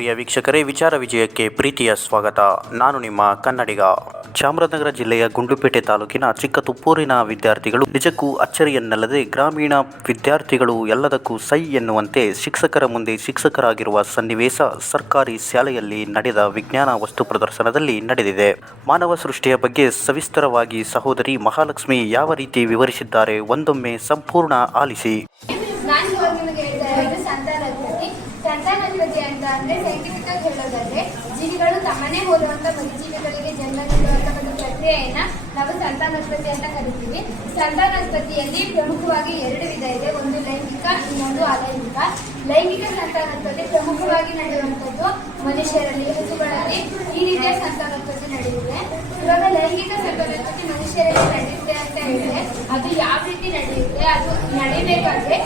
ಪ್ರಿಯ ವೀಕ್ಷಕರೇ, ವಿಚಾರ ವಿಜಯಕ್ಕೆ ಪ್ರೀತಿಯ ಸ್ವಾಗತ. ನಾನು ನಿಮ್ಮ ಕನ್ನಡಿಗ. ಚಾಮರಾಜನಗರ ಜಿಲ್ಲೆಯ ಗುಂಡುಪೇಟೆ ತಾಲೂಕಿನ ಚಿಕ್ಕ ತುಪ್ಪೂರಿನ ವಿದ್ಯಾರ್ಥಿಗಳು ನಿಜಕ್ಕೂ ಅಚ್ಚರಿಯನ್ನಲ್ಲದೆ ಗ್ರಾಮೀಣ ವಿದ್ಯಾರ್ಥಿಗಳು ಎಲ್ಲದಕ್ಕೂ ಸೈ ಎನ್ನುವಂತೆ ಶಿಕ್ಷಕರ ಮುಂದೆ ಶಿಕ್ಷಕರಾಗಿರುವ ಸನ್ನಿವೇಶ ಸರ್ಕಾರಿ ಶಾಲೆಯಲ್ಲಿ ನಡೆದ ವಿಜ್ಞಾನ ವಸ್ತು ಪ್ರದರ್ಶನದಲ್ಲಿ ನಡೆದಿದೆ. ಮಾನವ ಸೃಷ್ಟಿಯ ಬಗ್ಗೆ ಸವಿಸ್ತರವಾಗಿ ಸಹೋದರಿ ಮಹಾಲಕ್ಷ್ಮಿ ಯಾವ ರೀತಿ ವಿವರಿಸಿದ್ದಾರೆ, ಒಂದೊಮ್ಮೆ ಸಂಪೂರ್ಣ ಆಲಿಸಿ ನಾನು ಇವಾಗ ನಿಮಗೆ ಹೇಳ್ತಾ ಇರೋದು ಸಂತಾನೋತ್ಪತ್ತಿ ಸಂತಾನೋತ್ಪತ್ತಿ ಅಂತ ಅಂದ್ರೆ ಸೈಂಟಿಫಿಕ್ ಆಗಿ ಹೇಳೋದಾದ್ರೆ ಜೀವಿಗಳು ತಮ್ಮನ್ನೇ ಹೋದಂತ ಮರಿಜೀವಿಗಳಿಗೆ ಜನ್ಮ ನೀಡುವಂತ ಒಂದು ಪ್ರಕ್ರಿಯೆಯನ್ನ ನಾವು ಸಂತಾನೋತ್ಪತ್ತಿ ಅಂತ ಕರಿತೀವಿ. ಸಂತಾನೋತ್ಪತ್ತಿಯಲ್ಲಿ ಪ್ರಮುಖವಾಗಿ ಎರಡು ವಿಧ ಇದೆ. ಒಂದು ಲೈಂಗಿಕ, ಇನ್ನೊಂದು ಅಲೈಂಗಿಕ. ಲೈಂಗಿಕ ಸಂತಾನೋತ್ಪತ್ತಿ ಪ್ರಮುಖವಾಗಿ ನಡೆಯುವಂಥದ್ದು ಮನುಷ್ಯರಲ್ಲಿ, ಹಸುಗಳಲ್ಲಿ ಈ ರೀತಿಯ ಸಂತಾನೋತ್ಪತ್ತಿ ನಡೆಯುತ್ತೆ. ಇವಾಗ ಲೈಂಗಿಕ ಸಂತಾನೋತ್ಪತ್ತಿ ಮನುಷ್ಯರಲ್ಲಿ ನಡೆಯುತ್ತೆ ಅಂತ ಹೇಳಿದ್ರೆ ಅದು ಯಾವ ರೀತಿ ನಡೆಯುತ್ತೆ, ಅದು ನಡಿಬೇಕಾದ್ರೆ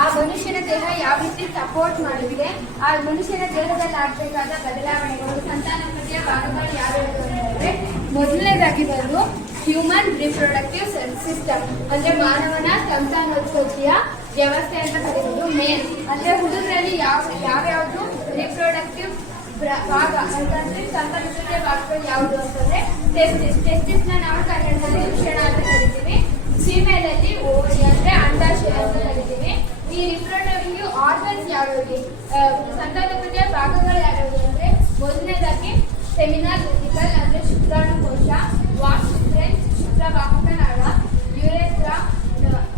ಆ ಮನುಷ್ಯನ ದೇಹ ಯಾವ ರೀತಿ ಸಪೋರ್ಟ್ ಮಾಡುತ್ತೆ ಆ ಮನುಷ್ಯನ ದೇಹದಲ್ಲಿ ಆಗ್ಬೇಕಾದ ಬದಲಾವಣೆಗಳು ಸಂತಾನೋತ್ಪತ್ತಿಯ ಭಾಗಗಳು ಯಾವ್ಯಾವ ಮೊದಲನೇದಾಗಿ ಬಂದು ಹ್ಯೂಮನ್ ರಿಪ್ರೊಡಕ್ಟಿವ್ ಸಿಸ್ಟಮ್ ಅಂದ್ರೆ ಮಾನವನ ಸಂತಾನೋತ್ಪತ್ತಿಯ ವ್ಯವಸ್ಥೆ ಅಂತ ಕರೀಬಹುದು ಮೇನ್ ಅಂದ್ರೆ ಹುಡುಗರಲ್ಲಿ ಯಾವ, ಯಾವ್ಯಾವುದು ರಿಪ್ರೊಡಕ್ಟಿವ್ ಭಾಗ ಅಂತಂದ್ರೆ ಸಂತಾನೋತ್ಪತ್ತಿಯ ಭಾಗಗಳು ಯಾವುದು ಅಂತಂದ್ರೆ ಟೆಸ್ಟಿಸ್ ಟೆಸ್ಟಿಸ್ನ ನಾವು ಕನ್ನಡದಲ್ಲಿ ಶಿಕ್ಷಣ ಅಂತ ಕರಿತೀವಿ. ಫಿಮೇಲ್ ಅಲ್ಲಿ ಓವರಿ ಅಂದ್ರೆ ಅಂಡಾಶಯ ಅಂತ ಕರಿತೀವಿ. ಈ ರಿಪ್ರೊಡಕ್ಟಿವ್ ಆರ್ಗನ್ಸ್ ಯಾವ್ಯಾವ್ದು? ಸಂತಾನೋತ್ಪತ್ತಿಯ ಭಾಗಗಳು ಯಾವ್ಯಾವು ಅಂದ್ರೆ ಮೊದಲನೇದಾಗಿ ಸೆಮಿನಾರ್ ಅಂದ್ರೆ ಶುಕ್ರಾಣು ಕೋಶ ಶುಕ್ರವಾಹಕ ನಾಳ ಯುರೇತ್ರ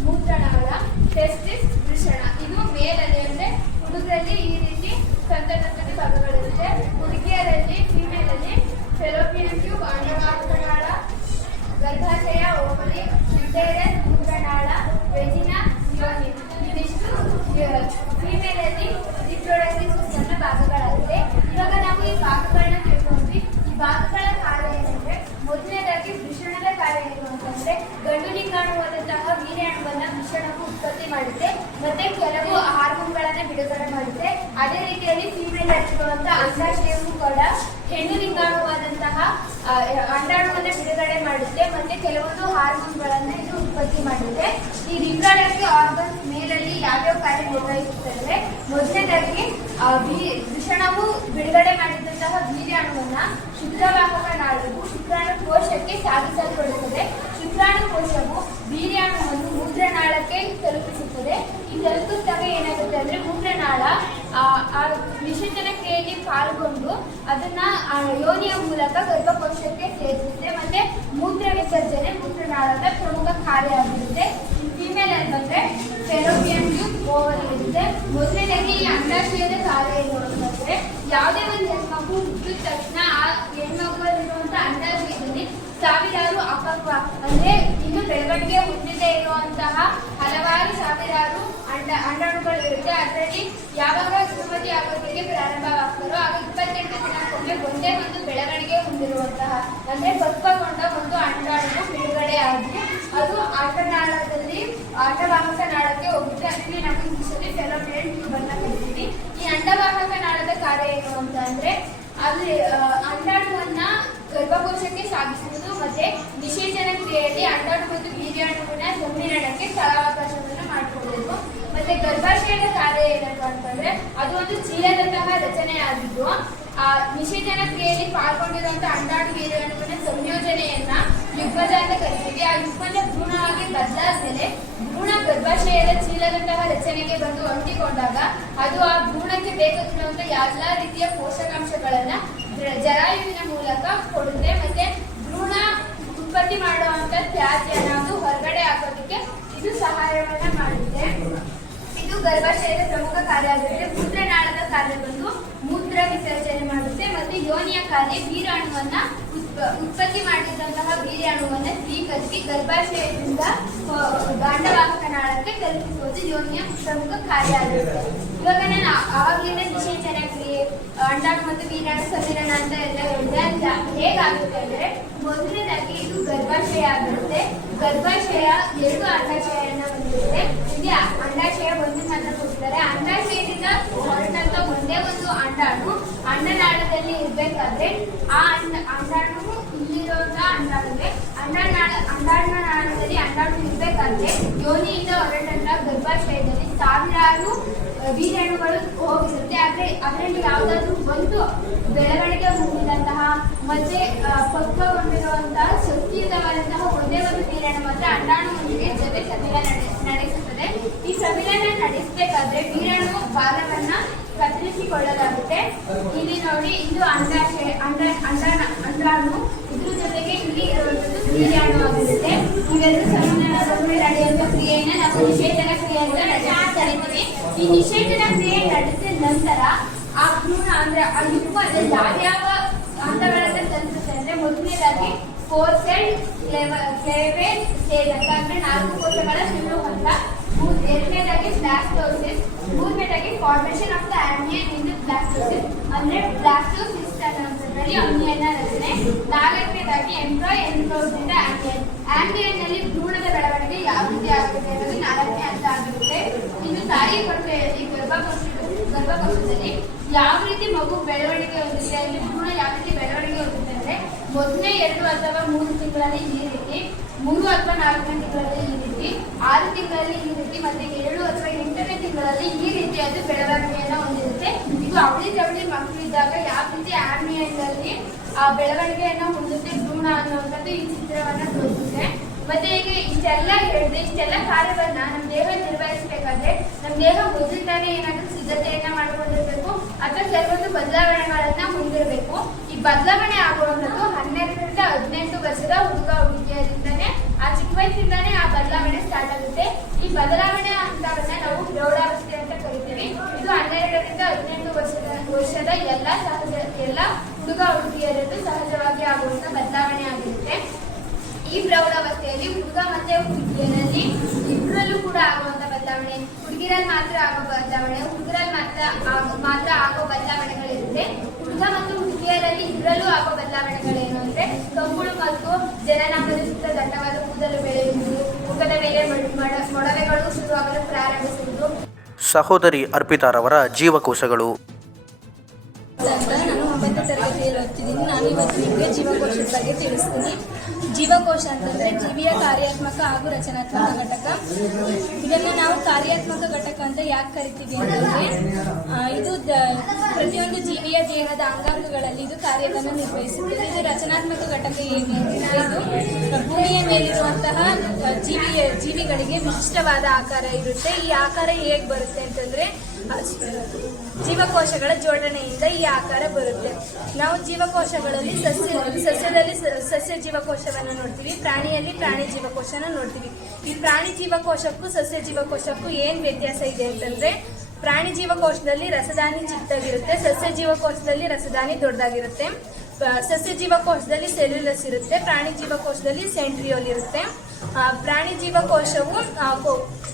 ಮೂತ್ರನಾಳ ಟೆಸ್ಟಿಸ್ ವೃಷಣ. ಇದು ಮೇಲಲ್ಲಿ ಅಂದ್ರೆ ಹುಡುಗರಲ್ಲಿ ಈ ರೀತಿ ಸಂತಾನೋತ್ಪತ್ತಿ ಭಾಗಗಳಿರುತ್ತೆ ಹುಡುಗಿಯರಲ್ಲಿ ಫಿಮೇಲ್ ಅಲ್ಲಿ ಫೆಲೋಪಿಯನ್ ಟ್ಯೂಬ್ ಅಂಡವಾಹಕ ನಾಳ ಗರ್ಭಾಶಯ ಓವರಿ ಯುಟೇರಸ್ ಮೂತ್ರನಾಳ ವೆಜಿನಾ ಯೋನಿ ಇದಿಷ್ಟು ಫೀಮೇಲ್ ಅಲ್ಲಿ ರಿಪ್ರೊಡಕ್ಟಿವ್ ಸಿಸ್ಟಮ್ನ ಭಾಗಗಳಾಗಿದೆ ಇವಾಗ ನಾವು ಈ ಭಾಗಗಳನ್ನ ತಿಳ್ಕೊಂಡ್ವಿ ಈ ಭಾಗಗಳ ಕಾರ್ಯ ಏನಂದ್ರೆ ಮೊದಲನೇದಾಗಿ ವೃಷಣದ ಕಾರ್ಯ ಏನು ಅಂತಂದ್ರೆ ಗಂಡು ಲಿಂಗಾಣುವಾದಂತಹ ವೀರ್ಯಾಣುವನ್ನ ವೃಷಣವು ಉತ್ಪತ್ತಿ ಮಾಡುತ್ತೆ. ಮತ್ತೆ ಕೆಲವು ಹಾರ್ಮೋನ್ಗಳನ್ನ ಬಿಡುಗಡೆ ಮಾಡುತ್ತೆ. ಅದೇ ರೀತಿಯಲ್ಲಿ ಫೀಮೇಲ್ ಹಚ್ಚಿರುವಂತಹ ಅಂಡಾಶಯವು ಕೂಡ ಹೆಣ್ಣು ಲಿಂಗಾಣುವಾದಂತಹ ಅಂಡಾಣುವನ್ನ ಬಿಡುಗಡೆ ಮಾಡುತ್ತೆ. ಮತ್ತೆ ಕೆಲವೊಂದು ಹಾರ್ಮೋನ್ಗಳನ್ನ ಇದು ಉತ್ಪತ್ತಿ ಮಾಡುತ್ತೆ. ಈ ಲಿಂಗಾಣಕ್ಕೆ ಆರ್ಗನ್ಸ್ ಮೇಲಲ್ಲಿ ಯಾವ್ಯಾವ ಕಾರ್ಯ ನಿರ್ವಹಿಸುತ್ತಂದ್ರೆ ಮೊದಲನೇದಾಗಿ ಆ, ವೀ- ವೃಷಣವು ಬಿಡುಗಡೆ ಮಾಡಿದಂತಹ ವೀರ್ಯಾಣುವನ್ನ ಶುಕ್ರವಾಹಕ ನಾಳವು ಶುಕ್ರಾಣು ಕೋಶಕ್ಕೆ ಸಾಗಿಸಲ್ಪಡುತ್ತದೆ. ಶುಕ್ರಾಣು ಕೋಶವು ವೀರ್ಯಾಣುವನ್ನು ಮೂತ್ರನಾಳಕ್ಕೆ ತಲುಪಿಸುತ್ತದೆ. ಈ ತಲುಪಿಸಿದಾಗ ಏನಾಗುತ್ತೆ ಅಂದ್ರೆ ಮೂತ್ರನಾಳ ಆ ವಿಸರ್ಜನ ಕ್ರಿಯೆಯಲ್ಲಿ ಪಾಲ್ಗೊಂಡು ಅದನ್ನ ಯೋನಿಯ ಮೂಲಕ ಗರ್ಭಕೋಶಕ್ಕೆ ಸೇರಿಸುತ್ತೆ. ಮತ್ತೆ ಮೂತ್ರ ವಿಸರ್ಜನೆ ಮೂತ್ರನಾಳದ ಪ್ರಮುಖ ಕಾರ್ಯ ಆಗಿರುತ್ತೆ. ಫಿಮೇಲ್ ಅಲ್ಲಿ ಬಂದ್ರೆ ಫೆರೋಪಿಯನ್ ಟ್ಯೂಬ್ ಓವರ್ ಇರುತ್ತೆ. ಮೊದಲನೇದಾಗಿ ಈ ಅಂಡಾಶಯದ ಕಾರ್ಯ ಏನು ಅಂತಂದ್ರೆ ಯಾವುದೇ ಒಂದು ಹೆಣ್ಮಗು ಹುಟ್ಟಿದ ತಕ್ಷಣ ಆ ಹೆಣ್ಮಗುವಲ್ಲಿರುವಂತ ಅಂಡಾಶಯದಲ್ಲಿ ಸಾವಿರಾರು ಅಪಕ್ವ ಅಂದ್ರೆ ಇನ್ನು ಬೆಳವಣಿಗೆ ಹುಟ್ಟಿದೆ ಇರುವಂತಹ ಹಲವಾರು ಸಾವಿರಾರು ಅಂಡ ಅಂಡಾಣುಗಳು ಇರುತ್ತೆ. ಅದರಲ್ಲಿ ಯಾವಾಗ ಯುವತಿ ಆಗೋದಕ್ಕೆ ಪ್ರಾರಂಭವಾಗ್ತಾರೋ ಆಗ ಇಪ್ಪತ್ತೆಂಟು ದಿನಕ್ಕೊಮ್ಮೆ ಒಂದೇ ಒಂದು ಬೆಳವಣಿಗೆ ಹೊಂದಿರುವಂತಹ, ಅಂದ್ರೆ ಪಕ್ವಗೊಂಡ ಒಂದು ಅಂಡಾಣು ಬಿಡುಗಡೆ ಆಗಿ ಅದು ಆಟನಾಳದಲ್ಲಿ, ಆಟವಾಹಕ ನಾಳಕ್ಕೆ ಹೋಗುತ್ತೆ. ಅದಕ್ಕೆ ನಾವು ಇಂಗ್ಲಿಷಲ್ಲಿ ಟ್ಯೂಬ್ ಅಂತ ಕರಿತೀವಿ. ಈ ಅಂಡವಾಹಕ ನಾಳದ ಕಾರ್ಯ ಏನು ಅಂತ ಅಂದ್ರೆ ಅಲ್ಲಿ ಅಂಡಾಣುವನ್ನ ಗರ್ಭಕೋಶಕ್ಕೆ ಸಾಗಿಸುವುದು ಮತ್ತೆ ನಿಷೇಚನ ಕ್ರಿಯೆಯಲ್ಲಿ ಅಂಡಾಣು ಮತ್ತು ವೀರ್ಯಾಣುವಿನ ಸಂಮಿಲನಕ್ಕೆ ಸ್ಥಳಾವಕಾಶವನ್ನು ಮಾಡಿಕೊಡಬೇಕು. ಮತ್ತೆ ಗರ್ಭಾಶಯದ ಕಾರ್ಯ ಏನಪ್ಪ ಅಂತಂದ್ರೆ, ಅದು ಒಂದು ಚೀಲದಂತಹ ರಚನೆ ಆಗಿದ್ದು ಆ, ನಿಷೇಚನ ಕ್ರಿಯೆಯಲ್ಲಿ ಪಾಲ್ಗೊಂಡಿರುವಂತಹ ಅಂಡಾಣು ವೀರ್ಯಾಣುವಿನ ಸಂಯೋಜನೆಯನ್ನ ಯುಗ್ಮಜ ಅಂತ ಕರಿತೀವಿ ಆ ಯುಗ್ಮಜ ಭ್ರೂಣ ಗರ್ಭಾಶಯದ ರಚನೆಗೆ ಬಂದು ಅಂಟಿಕೊಂಡಾಗ ಅದು ಆ ಭ್ರೂಣಕ್ಕೆ ಬೇಕಾಗಿರುವಂತಹ ಎಲ್ಲಾ ರೀತಿಯ ಪೋಷಕಾಂಶಗಳನ್ನ ಜರಾಯುವಿನ ಮೂಲಕ ಕೊಡುತ್ತೆ. ಮತ್ತೆ ಭ್ರೂಣ ಉತ್ಪತ್ತಿ ಮಾಡುವಂತ ತ್ಯಾಜ್ಯನ ಅದು ಹೊರಗಡೆ ಹಾಕೋದಕ್ಕೆ ಇದು ಸಹಾಯವನ್ನ ಮಾಡುತ್ತೆ. ಇದು ಗರ್ಭಾಶಯದ ಪ್ರಮುಖ ಕಾರ್ಯ ಆಗಿರುತ್ತೆ ಮೂತ್ರನಾಳದ ಕಾರ್ಯ ಬಂದು ಮೂತ್ರ ವಿಸರ್ಜನೆ ಯೋನಿಯ ಕಾರ್ಯ ವೀರಾಣುವನ್ನ ಉತ್ಪ- ಉತ್ಪತ್ತಿ ಮಾಡಿದಂತಹ ವೀರ್ಯಾಣುವನ್ನ ಸ್ವೀಕರಿಸಿ ಗರ್ಭಾಶಯದಿಂದ ಆ, ಗಾಂಡವಾಹಕ ನಾಳಕ್ಕೆ ತಲುಪಿಸುವುದು ಯೋನಿಯ ಪ್ರಮುಖ ಕಾರ್ಯ ಆಗಿರುತ್ತೆ ಇವಾಗ ನಾನು ಆವಾಗಲಿಂದ ನಿಷೇಚನ ಕ್ರಿಯೆ ಅಂಡಾಣು ಮತ್ತು ವೀರಾಣು ಸಂವಿಧಾನ ಅಂತ ಎಲ್ಲ ಹೇಳಿದೆ ಹೇಗಾಗುತ್ತೆ ಅಂದ್ರೆ ಮೊದಲನೇದಾಗಿ ಇದು ಗರ್ಭಾಶಯ ಆಗಿರುತ್ತೆ ಗರ್ಭಾಶಯ ಎರಡು ಅಂಡಾಶಯನ ಹೊಂದಿರುತ್ತೆ ಇಲ್ಲಿ ಅಂಡಾಶಯ ಒಂದು ಮಾತ್ರ ಕೊಡ್ತಾರೆ ಅಂಡಾಶಯದಿಂದ ಹೊರಟಂತ ಒಂದೇ ಒಂದು ಅಂಡಾಣು ಅಂಡನಾಳದಲ್ಲಿ ಆ ಅಂಡ ಅಂಡಾಣು ಇಲ್ಲಿರುವಂತ ಅಂಡಾಣುವೆ ಅಂಡನಾಳ ಅಂಡಾಣನಾಳದಲ್ಲಿ ಅಂಡಾಣು ಇರ್ಬೇಕಾದ್ರೆ ಯೋನಿಯಿಂದ ಹೊರಟಂತ ಗರ್ಭಾಶಯದಲ್ಲಿ ಸಾವಿರಾರು ವೀರಾಣುಗಳು ಹೋಗಿರುತ್ತೆ ಆದರೆ ಅದರಲ್ಲಿ ಯಾವುದಾದ್ರೂ ಒಂದು ಬೆಳವಣಿಗೆ ಹೊಂದಿದಂತಹ ಮತ್ತೆ ಪಕ್ವಗೊಂಡಿರುವಂತಹ ಶಕ್ತಿಯುತವಾದಂತಹ ಒಂದೇ ಒಂದು ಬೀಜಾಣು ಮಾತ್ರ ಅಂಡಾಣುವೊಂದಿಗೆ ಜೊತೆ ಸಮ್ಮಿಲನ ನಡೆ- ನಡೆಸುತ್ತದೆ. ಈ ಸಮ್ಮಿಲನ ನಡೆಸಬೇಕಾದ್ರೆ ವೀರಾಣು ಭಾಗವನ್ನ ಕತ್ತರಿಸಿಕೊಳ್ಳಲಾಗುತ್ತದೆ. ನೋಡಿ, ಇದು ಅಂಡಾಶಯ ಅಂಡ ಅಂಡಾಣ ಅಂಡಾಣು ಇದ್ರ ಜೊತೆಗೆ ಇಲ್ಲಿ ಇರುವಂತದ್ದು ಬೀಜಾಣು ಆಗಿರುತ್ತೆ ಇವೆರಡು ಸಮ್ಮಿಲನಗೊಂಡು ನಡೆಯುವಂತ ಕ್ರಿಯೆಯನ್ನ ನಾವು ನಿಷೇಧನ ಕ್ರಿಯೆ ಅಂತ ಕರಿತೀವಿ ಈ ನಿಷೇಧನ ಕ್ರಿಯೆ ನಡೆಸಿದ ನಂತರ ಆ ಭ್ರೂಣ ಅಂದ್ರೆ ಆ ಯುಗ್ಮ ಯಾವ್ಯಾವ ಹಂತಗಳನ್ನ ತಲುಪುತ್ತೆ ಅಂದ್ರೆ ಮೊದಲನೇದಾಗಿ ಫೋರ್ ಸೆಲ್ ಕ್ಲೇವೇಜ್ ಸ್ಟೇಜ್ ಅಂತ ಅಂದ್ರೆ ನಾಲ್ಕು ಕೋಶಗಳ ಸುಳ್ಳು ಹಂತ ಎರಡನೇದಾಗಿ ಬ್ಲಾಸ್ಟೋಸಿಸ್ ಮೂರನೇದಾಗಿ ಫಾರ್ಮೇಶನ್ ಆಫ್ ದ ಆಂಬಿಯನ್ ಇನ್ ಬ್ಲಾಸ್ಟೋಸಿಸ್. ಅಂದ್ರೆ ಬ್ಲಾಸ್ಟೋಸಿಸ್ಟ್ ಅನ್ನೋದ್ರಲ್ಲಿ ಅಂಬಿಯನ್ನ ರಚನೆ. ನಾಲ್ಕನೇದಾಗಿ ಎಂಬ್ರಾಯ್ ಎನ್ಕ್ಲೋಸ್ನಿಂದ ಆಂಬಿಯನ್ ಆಂಬಿಯನ್ನಲ್ಲಿ ಭ್ರೂಣದ ಬೆಳವಣಿಗೆ ಯಾವ ರೀತಿ ಆಗುತ್ತೆ ಅನ್ನೋದು ನಾಲ್ಕನೇ ಹಂತ ಆಗಿರುತ್ತೆ. ಇನ್ನು ತಾಯಿ ಕೊರತೆಯಲ್ಲಿ ಗರ್ಭಕೋಶ ಗರ್ಭಕೋಶದಲ್ಲಿ ಯಾವ ರೀತಿ ಮಗು ಬೆಳವಣಿಗೆ ಹೊಂದಿದೆ ಅಲ್ಲಿ ಭ್ರೂಣ ಯಾವ ರೀತಿ ಬೆಳವಣಿಗೆ ಹೊಂದಿದೆ ಅಂದ್ರೆ ಮೊದಲನೇ ಎರಡು ಅಥವಾ ಮೂರು ತಿಂಗಳಲ್ಲಿ ಈ ರೀತಿ, ಮೂರು ಅಥವಾ ನಾಲ್ಕನೇ ತಿಂಗಳಲ್ಲಿ ಈ ರೀತಿ, ಆರು ತಿಂಗಳಲ್ಲಿ ಈ ರೀತಿ, ಮತ್ತೆ ಏಳು ಅಥವಾ ಎಂಟನೇ ತಿಂಗಳಲ್ಲಿ ಈ ರೀತಿ ಅದು ಇದು ಅವಳಿ ಮಕ್ಕಳು ಇದ್ದಾಗ ಯಾವ ರೀತಿ ಆರ್ಮಿಯಲ್ಲಿ ಆ, ಬೆಳವಣಿಗೆಯನ್ನ ಹೊಂದುತ್ತೆ ಭ್ರೂಣ ಅನ್ನುವಂಥದ್ದು ಈ ಚಿತ್ರವನ್ನ ತೋರಿಸುತ್ತೆ. ಮತ್ತೆ ಈಗ ಇಷ್ಟೆಲ್ಲ ಹೇಳಿದೆ, ಇಷ್ಟೆಲ್ಲ ಕಾರ್ಯವನ್ನ ನಮ್ಮ ದೇಹ ನಿರ್ವಹಿಸಬೇಕಾದ್ರೆ ನಮ್ಮ ದೇಹ ಮೊದಲಿಂದಾನೇ ಏನಾದ್ರೂ ಸಿದ್ಧತೆಯನ್ನ ಮಾಡಿಕೊಂಡಿರ್ಬೇಕು, ಅಥವಾ ಕೆಲವೊಂದು ಬದಲಾವಣೆಗಳನ್ನ ಹೊಂದಿರಬೇಕು ಈ ಬದಲಾವಣೆ ಆಗುವಂಥದ್ದು ಹನ್ನೆರಡರಿಂದ ಹದಿನೆಂಟು ವರ್ಷದ ಹುಡುಗ ಹುಡುಗಿಯರಿಂದಾನೇ, ಆ ಚಿಕ್ಕ ವಯಸ್ಸಿಂದಾನೇ ಆ ಬದಲಾವಣೆ ಸ್ಟಾರ್ಟ್ ಆಗುತ್ತೆ. ಈ ಬದಲಾವಣೆ ಹಂತವನ್ನ ನಾವು ಪ್ರೌಢಾವಸ್ಥೆ ಅಂತ ಕರಿತೀವಿ ಇದು ಹನ್ನೆರಡರಿಂದ ಹದಿನೆಂಟು ವರ್ಷದ ಎಲ್ಲ ಸಹಜ, ಎಲ್ಲ ಹುಡುಗ ಹುಡುಗಿಯರಲ್ಲೂ ಸಹಜವಾಗಿ ಆಗುವಂತ ಬದಲಾವಣೆ ಆಗಿರುತ್ತೆ. ಈ ಪ್ರೌಢಾವಸ್ಥೆಯಲ್ಲಿ ಹುಡುಗ ಮತ್ತೆ ಹುಡುಗಿಯರಲ್ಲಿ ಇಬ್ಬರಲ್ಲೂ ಕೂಡ ಆಗುವಂತ ಬದಲಾವಣೆ, ಹುಡುಗಿರಲ್ಲಿ ಮಾತ್ರ ಆಗೋ ಬದಲಾವಣೆ, ಹುಡುಗರಲ್ಲಿ ಮಾತ್ರ ಮಾತ್ರ ಆಗೋ ಬದಲಾವಣೆಗಳಿರುತ್ತೆ. ಹುಡುಗ ಮತ್ತು ಹುಡುಗಿಯರಲ್ಲಿ ಇಬ್ಬರಲ್ಲೂ ಆಗೋ ಬದಲಾವಣೆಗಳೇನು ಅಂದ್ರೆ ಕಂಬಳು ಮತ್ತು ಜನನಾಂಗದ ಸುತ್ತ ದಟ್ಟವಾದ ಕೂದಲು ಬೆಳೆಯುವುದು, ಮುಖದ ಮೇಲೆ ಮೊಡ- ಮೊಡ- ಮೊಡವೆಗಳು ಶುರುವಾಗಲು ಪ್ರಾರಂಭಿಸುವುದು. ಸಹೋದರಿ ಅರ್ಪಿತಾರವರ ಜೀವಕೋಶಗಳು. ಕಾರ್ಯಾತ್ಮಕ ಹಾಗೂ ರಚನಾತ್ಮಕ ಘಟಕ. ಇದನ್ನ ನಾವು ಕಾರ್ಯಾತ್ಮಕ ಘಟಕ ಅಂತ ಯಾಕೆ ಕರಿತೀವಿ ಅಂತಂದ್ರೆ ಇದು ಪ್ರತಿಯೊಂದು ಜೀವಿಯ ದೇಹದ ಅಂಗಾಂಗಗಳಲ್ಲಿ ಇದು ಕಾರ್ಯವನ್ನು ನಿರ್ವಹಿಸುತ್ತದೆ. ಇದು ರಚನಾತ್ಮಕ ಘಟಕ ಏನು ಇದು ಭೂಮಿಯ ಮೇಲಿರುವಂತಹ ಜೀವಿಯ, ಜೀವಿಗಳಿಗೆ ವಿಶಿಷ್ಟವಾದ ಆಕಾರ ಇರುತ್ತೆ. ಈ ಆಕಾರ ಹೇಗೆ ಬರುತ್ತೆ ಅಂತಂದ್ರೆ ಜೀವಕೋಶಗಳ ಜೋಡಣೆಯಿಂದ ಈ ಆಕಾರ ಬರುತ್ತೆ. ನಾವು ಜೀವಕೋಶಗಳಲ್ಲಿ ಸಸ್ಯ, ಸಸ್ಯದಲ್ಲಿ ಸಸ್ಯ ಜೀವಕೋಶವನ್ನು ನೋಡ್ತೀವಿ, ಪ್ರಾಣಿಯಲ್ಲಿ ಪ್ರಾಣಿ ಜೀವಕೋಶನ ನೋಡ್ತೀವಿ. ಈ ಪ್ರಾಣಿ ಜೀವಕೋಶಕ್ಕೂ ಸಸ್ಯ ಜೀವಕೋಶಕ್ಕೂ ಏನ್ ವ್ಯತ್ಯಾಸ ಇದೆ ಅಂತಂದ್ರೆ, ಪ್ರಾಣಿ ಜೀವಕೋಶದಲ್ಲಿ ರಸದಾನಿ ಚಿಕ್ಕದಾಗಿರುತ್ತೆ, ಸಸ್ಯ ಜೀವಕೋಶದಲ್ಲಿ ರಸದಾನಿ ದೊಡ್ಡದಾಗಿರುತ್ತೆ ಸಸ್ಯ ಜೀವಕೋಶದಲ್ಲಿ ಸೆಲ್ಯುಲಸ್ ಇರುತ್ತೆ, ಪ್ರಾಣಿ ಜೀವಕೋಶದಲ್ಲಿ ಸೆಂಟ್ರಿಯೋಲ್ ಇರುತ್ತೆ. ಪ್ರಾಣಿ ಜೀವಕೋಶವು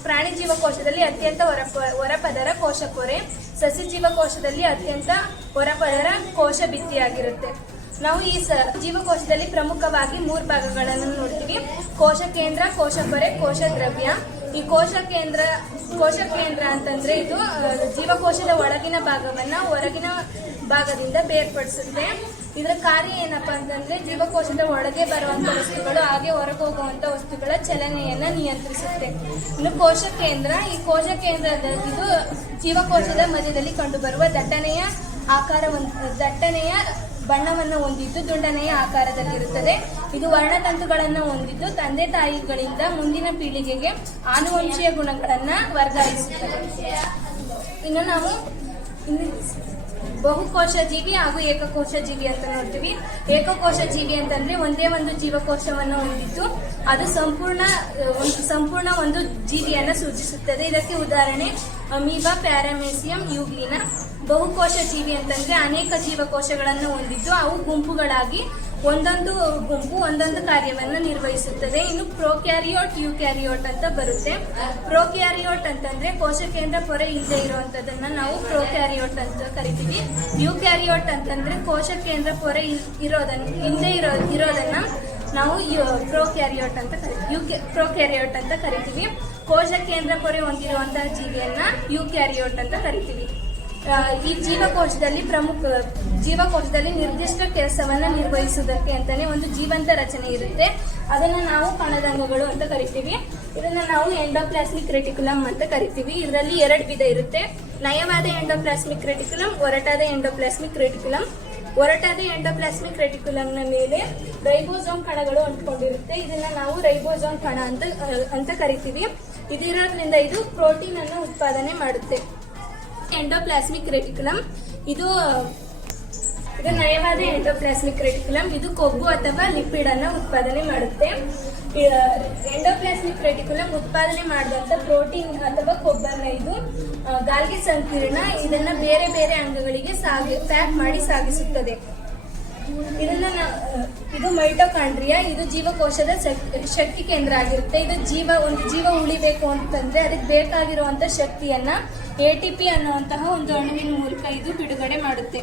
ಪ್ರಾಣಿ ಜೀವಕೋಶದಲ್ಲಿ ಅತ್ಯಂತ ಹೊರಪ ಕೋಶ ಕೊರೆ ಸಸಿ ಜೀವಕೋಶದಲ್ಲಿ ಅತ್ಯಂತ ಹೊರಪದರ ಕೋಶ ಭಿತ್ತಿಯಾಗಿರುತ್ತೆ ನಾವು ಈ ಸ, ಜೀವಕೋಶದಲ್ಲಿ ಪ್ರಮುಖವಾಗಿ ಮೂರು ಭಾಗಗಳನ್ನು ನೋಡ್ತೀವಿ. ಕೋಶ ಕೇಂದ್ರ ಕೋಶ ಪೊರೆ ಕೋಶ ದ್ರವ್ಯ ಈ ಕೋಶ ಕೇಂದ್ರ ಕೋಶ ಕೇಂದ್ರ ಅಂತಂದ್ರೆ ಇದು ಜೀವಕೋಶದ ಒಳಗಿನ ಭಾಗವನ್ನ ಹೊರಗಿನ ಭಾಗದಿಂದ ಬೇರ್ಪಡಿಸುತ್ತೆ. ಇದರ ಕಾರ್ಯ ಏನಪ್ಪ ಅಂತಂದ್ರೆ ಜೀವಕೋಶದ ಒಳಗೆ ಬರುವಂತ ವಸ್ತುಗಳು, ಹಾಗೆ ಹೊರಗೆ ಹೋಗುವಂತ ವಸ್ತುಗಳ ಚಲನೆಯನ್ನ ನಿಯಂತ್ರಿಸುತ್ತೆ. ಇನ್ನು ಕೋಶ ಕೇಂದ್ರ, ಈ ಕೋಶ ಕೇಂದ್ರದ ಇದು ಜೀವಕೋಶದ ಮಧ್ಯದಲ್ಲಿ ಕಂಡುಬರುವ ದಟ್ಟನೆಯ ಆಕಾರ ದಟ್ಟನೆಯ ಬಣ್ಣವನ್ನು ಹೊಂದಿದ್ದು ದುಂಡನೆಯ ಆಕಾರದಲ್ಲಿರುತ್ತದೆ. ಇದು ವರ್ಣತಂತುಗಳನ್ನು ಹೊಂದಿದ್ದು ತಂದೆ ತಾಯಿಗಳಿಂದ ಮುಂದಿನ ಪೀಳಿಗೆಗೆ ಆನುವಂಶೀಯ ಗುಣಗಳನ್ನು ವರ್ಗಾಯಿಸುತ್ತದೆ. ಇನ್ನು ನಾವು ಬಹುಕೋಶ ಜೀವಿ ಹಾಗೂ ಏಕಕೋಶ ಜೀವಿ ಅಂತ ನೋಡ್ತೀವಿ ಏಕಕೋಶ ಜೀವಿ ಅಂತಂದ್ರೆ ಒಂದೇ ಒಂದು ಜೀವಕೋಶವನ್ನು ಹೊಂದಿದ್ದು. ಅದು ಸಂಪೂರ್ಣ, ಒಂದು ಸಂಪೂರ್ಣ ಒಂದು ಜೀವಿಯನ್ನ ಸೂಚಿಸುತ್ತದೆ ಇದಕ್ಕೆ ಉದಾಹರಣೆ, ಅಮೀಬಾ, ಪ್ಯಾರಾಮೇಸಿಯಂ, ಯುಗೀನ. ಬಹುಕೋಶ ಜೀವಿ ಅಂತಂದ್ರೆ ಅನೇಕ ಜೀವಕೋಶಗಳನ್ನು ಹೊಂದಿದ್ದು. ಅವು ಗುಂಪುಗಳಾಗಿ ಒಂದೊಂದು ಗುಂಪು ಒಂದೊಂದು ಕಾರ್ಯವನ್ನು ನಿರ್ವಹಿಸುತ್ತದೆ. ಇನ್ನು ಪ್ರೋಕ್ಯಾರಿಯೋಟ್ ಯೂಕ್ಯಾರಿಯೋಟ್ ಅಂತ ಬರುತ್ತೆ. ಪ್ರೋಕ್ಯಾರಿಯೋಟ್ ಅಂತಂದ್ರೆ ಕೋಶ ಕೇಂದ್ರ ಪೊರೆ ಇಲ್ಲದೆ ಇರುವಂತದನ್ನ ನಾವು ಪ್ರೋಕ್ಯಾರಿಯೋಟ್ ಅಂತ ಕರಿತೀವಿ. ಯೂಕ್ಯಾರಿಯೋಟ್ ಅಂತಂದ್ರೆ ಕೋಶ ಕೇಂದ್ರ ಪೊರೆ ಇರೋದನ್ನ ಹಿಂದೆ ಇರೋ, ಇರೋದನ್ನ ನಾವು ಪ್ರೋಕ್ಯಾರಿಯೋಟ್ ಅಂತ ಕರಿತೀವಿ ಯುಕೆ ಪ್ರೋಕ್ಯಾರಿಯೋಟ್ ಅಂತ ಕರಿತೀವಿ. ಕೋಶ ಕೇಂದ್ರ ಪೊರೆ ಹೊಂದಿರುವಂತಹ ಜೀವಿಯನ್ನ ಯೂಕ್ಯಾರಿಯೋಟ್ ಅಂತ ಕರಿತೀವಿ. ಈ ಜೀವಕೋಶದಲ್ಲಿ ಪ್ರಮುಖ, ಜೀವಕೋಶದಲ್ಲಿ ನಿರ್ದಿಷ್ಟ ಕೆಲಸವನ್ನ ನಿರ್ವಹಿಸುವುದಕ್ಕೆ ಅಂತಾನೆ ಒಂದು ಜೀವಂತ ರಚನೆ ಇರುತ್ತೆ. ಅದನ್ನ ನಾವು ಕಣದಂಗಗಳು ಅಂತ ಕರಿತೀವಿ. ಇದನ್ನ ನಾವು ಎಂಡೋಪ್ಲಾಸ್ಮಿಕ್ ರೆಟಿಕ್ಯುಲಮ್ ಅಂತ ಕರಿತೀವಿ. ಇದರಲ್ಲಿ ಎರಡು ವಿಧ ಇರುತ್ತೆ. ನಯವಾದ ಎಂಡೋಪ್ಲಾಸ್ಮಿಕ್ ರೆಟಿಕ್ಯುಲಮ್, ಒರಟಾದ ಎಂಡೋಪ್ಲಾಸ್ಮಿಕ್ ರೆಟಿಕ್ಯುಲಮ್. ಒರಟಾದ ಎಂಡೋಪ್ಲಾಸ್ಮಿಕ್ ರೆಟಿಕ್ಯುಲಮ್ನ ಮೇಲೆ ರೈಬೋಸೋಮ್ ಕಣಗಳು ಅಂಟ್ಕೊಂಡಿರುತ್ತೆ. ಇದನ್ನ ನಾವು ರೈಬೋಸೋಮ್ ಕಣ ಅಂತ ಅಂತ ಕರಿತೀವಿ. ಇದಿರೋದ್ರಿಂದ ಇದು ಪ್ರೋಟೀನ್ ಅನ್ನು ಉತ್ಪಾದನೆ ಮಾಡುತ್ತೆ. Endoplasmic reticulum. ಇದು ಇದು ನಯವಾದ ಎಂಡೋಪ್ಲಾಸ್ಮಿಕ್ ರೆಟಿಕ್ಯುಲಮ್. ಇದು ಕೊಬ್ಬು ಅಥವಾ ಲಿಪಿಡ್ ಅನ್ನು ಉತ್ಪಾದನೆ ಮಾಡುತ್ತೆ. ಎಂಡೋಪ್ಲಾಸ್ಮಿಕ್ ರೆಟಿಕ್ಯುಲಮ್ ಉತ್ಪಾದನೆ ಮಾಡಿದಂತ ಪ್ರೋಟೀನ್ ಅಥವಾ ಕೊಬ್ಬನ್ನ ಇದು ಗಾಲ್ಗೆ ಸಂಕೀರ್ಣ ಇದನ್ನ ಬೇರೆ ಬೇರೆ ಅಂಗಗಳಿಗೆ ಸಾಗಿ, ಪ್ಯಾಕ್ ಮಾಡಿ ಸಾಗಿಸುತ್ತದೆ. ಇದನ್ನ ಇದು ಮೈಟೋಕಾಂಡ್ರಿಯಾ, ಇದು ಜೀವಕೋಶದ ಶಕ್- ಶಕ್ತಿ ಕೇಂದ್ರ ಆಗಿರುತ್ತೆ. ಇದು ಜೀವ, ಒಂದು ಜೀವ ಉಳಿಬೇಕು ಅಂತಂದ್ರೆ ಅದಕ್ಕೆ ಬೇಕಾಗಿರುವಂತ ಶಕ್ತಿಯನ್ನ ಎ ಟಿ ಪಿ ಅನ್ನುವಂತಹ ಒಂದು ಅಣುವಿನ ಮೂಲಕ ಇದು ಬಿಡುಗಡೆ ಮಾಡುತ್ತೆ.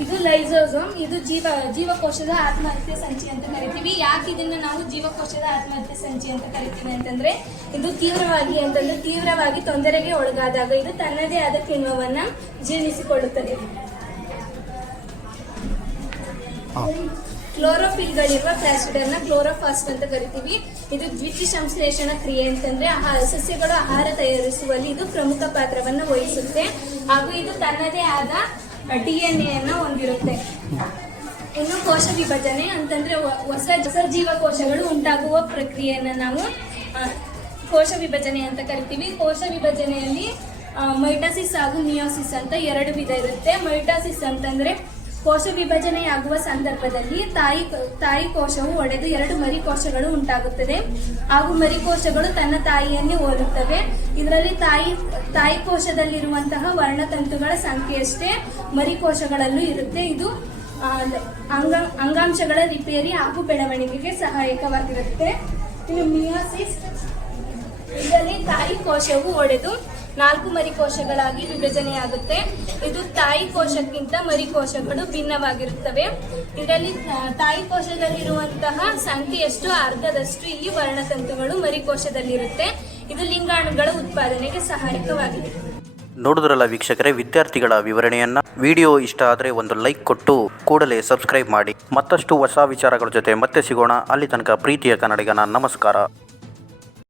ಇದು ಲೈಸೋಸೋಮ್, ಇದು ಜೀವ, ಜೀವಕೋಶದ ಆತ್ಮಹತ್ಯೆ ಸಂಚಿ ಅಂತ ಕರಿತೀವಿ. ಯಾಕೆ ಇದನ್ನ ನಾವು ಜೀವಕೋಶದ ಆತ್ಮಹತ್ಯೆ ಸಂಚಿ ಅಂತ ಕರಿತೀವಿ ಅಂತಂದ್ರೆ, ಇದು ತೀವ್ರವಾಗಿ ಅಂತಂದ್ರೆ ತೀವ್ರವಾಗಿ ತೊಂದರೆಗೆ ಒಳಗಾದಾಗ ಇದು ತನ್ನದೇ ಆದ ಕಿಣ್ವವನ್ನ ಜೀರ್ಣಿಸಿಕೊಳ್ಳುತ್ತದೆ. ಕ್ಲೋರೋಫಿಲ್ಗಳಿರುವ ಪ್ಲಾಸ್ಟಿಡರ್ನ ಕ್ಲೋರೋಫಾಸ್ಟ್ ಅಂತ ಕರಿತೀವಿ. ಇದು ದ್ವಿತೀಯ ಸಂಶ್ಲೇಷಣ ಕ್ರಿಯೆ ಅಂತಂದ್ರೆ ಸಸ್ಯಗಳು ಆಹಾರ ತಯಾರಿಸುವಲ್ಲಿ ಇದು ಪ್ರಮುಖ ಪಾತ್ರವನ್ನು ವಹಿಸುತ್ತೆ. ಹಾಗೂ ಇದು ತನ್ನದೇ ಆದ ಡಿ ಎನ್ ಎನ್ನ ಹೊಂದಿರುತ್ತೆ. ಇನ್ನು ಕೋಶ ವಿಭಜನೆ ಅಂತಂದ್ರೆ ಹೊಸ ಹೊಸ ಜೀವಕೋಶಗಳು ಉಂಟಾಗುವ ಪ್ರಕ್ರಿಯೆಯನ್ನ ನಾವು ಕೋಶ ವಿಭಜನೆ ಅಂತ ಕರಿತೀವಿ. ಕೋಶ ವಿಭಜನೆಯಲ್ಲಿ ಮೈಟಾಸಿಸ್ ಹಾಗೂ ನಿಯೋಸಿಸ್ ಅಂತ ಎರಡು ವಿಧ ಇರುತ್ತೆ. ಮೈಟಾಸಿಸ್ ಅಂತಂದ್ರೆ ಕೋಶ ವಿಭಜನೆಯಾಗುವ ಸಂದರ್ಭದಲ್ಲಿ ತಾಯಿ ತಾಯಿ ಕೋಶವು ಒಡೆದು ಎರಡು ಮರಿ ಕೋಶಗಳು ಉಂಟಾಗುತ್ತದೆ. ಹಾಗೂ ಮರಿ ಕೋಶಗಳು ತನ್ನ ತಾಯಿಯನ್ನೇ ಹೋಲುತ್ತವೆ. ಇದರಲ್ಲಿ ತಾಯಿ ತಾಯಿ ಕೋಶದಲ್ಲಿರುವಂತಹ ವರ್ಣತಂತುಗಳ ಸಂಖ್ಯೆಯಷ್ಟೇ ಮರಿ ಕೋಶಗಳಲ್ಲೂ ಇರುತ್ತೆ. ಇದು ಅಂಗ, ಅಂಗಾಂಶಗಳ ರಿಪೇರಿ ಹಾಗೂ ಬೆಳವಣಿಗೆಗೆ ಸಹಾಯಕವಾಗಿರುತ್ತೆ. ಇನ್ನು ಮಿಯೋಸಿಸ್, ಇದರಲ್ಲಿ ತಾಯಿ ಕೋಶವು ಒಡೆದು ನಾಲ್ಕು ಮರಿ ಕೋಶಗಳಾಗಿ ವಿಭಜನೆಯಾಗುತ್ತೆ. ಇದು ತಾಯಿ ಕೋಶಕ್ಕಿಂತ ಮರಿ ಕೋಶಗಳು ಭಿನ್ನವಾಗಿರುತ್ತವೆ. ಇದರಲ್ಲಿ ತಾಯಿ ಕೋಶದಲ್ಲಿರುವಂತಹ ಸಂಖ್ಯೆಯಷ್ಟು ಅರ್ಧದಷ್ಟು ಇಲ್ಲಿ ವರ್ಣತಂತುಗಳು ಮರಿ ಕೋಶದಲ್ಲಿರುತ್ತೆ ಇದು ಲಿಂಗಾಣುಗಳ ಉತ್ಪಾದನೆಗೆ ಸಹಾಯಕವಾಗಿದೆ. ನೋಡಿದ್ರಲ್ಲ ವೀಕ್ಷಕರೇ, ವಿದ್ಯಾರ್ಥಿಗಳ ವಿವರಣೆಯನ್ನ? ವಿಡಿಯೋ ಇಷ್ಟ ಆದರೆ ಒಂದು ಲೈಕ್ ಕೊಟ್ಟು, ಕೂಡಲೇ ಸಬ್ಸ್ಕ್ರೈಬ್ ಮಾಡಿ. ಮತ್ತಷ್ಟು ಹೊಸ ವಿಚಾರಗಳ ಜೊತೆ ಮತ್ತೆ ಸಿಗೋಣ. ಅಲ್ಲಿ ತನಕ ಪ್ರೀತಿಯ ಕನ್ನಡಿಗನ ನಮಸ್ಕಾರ.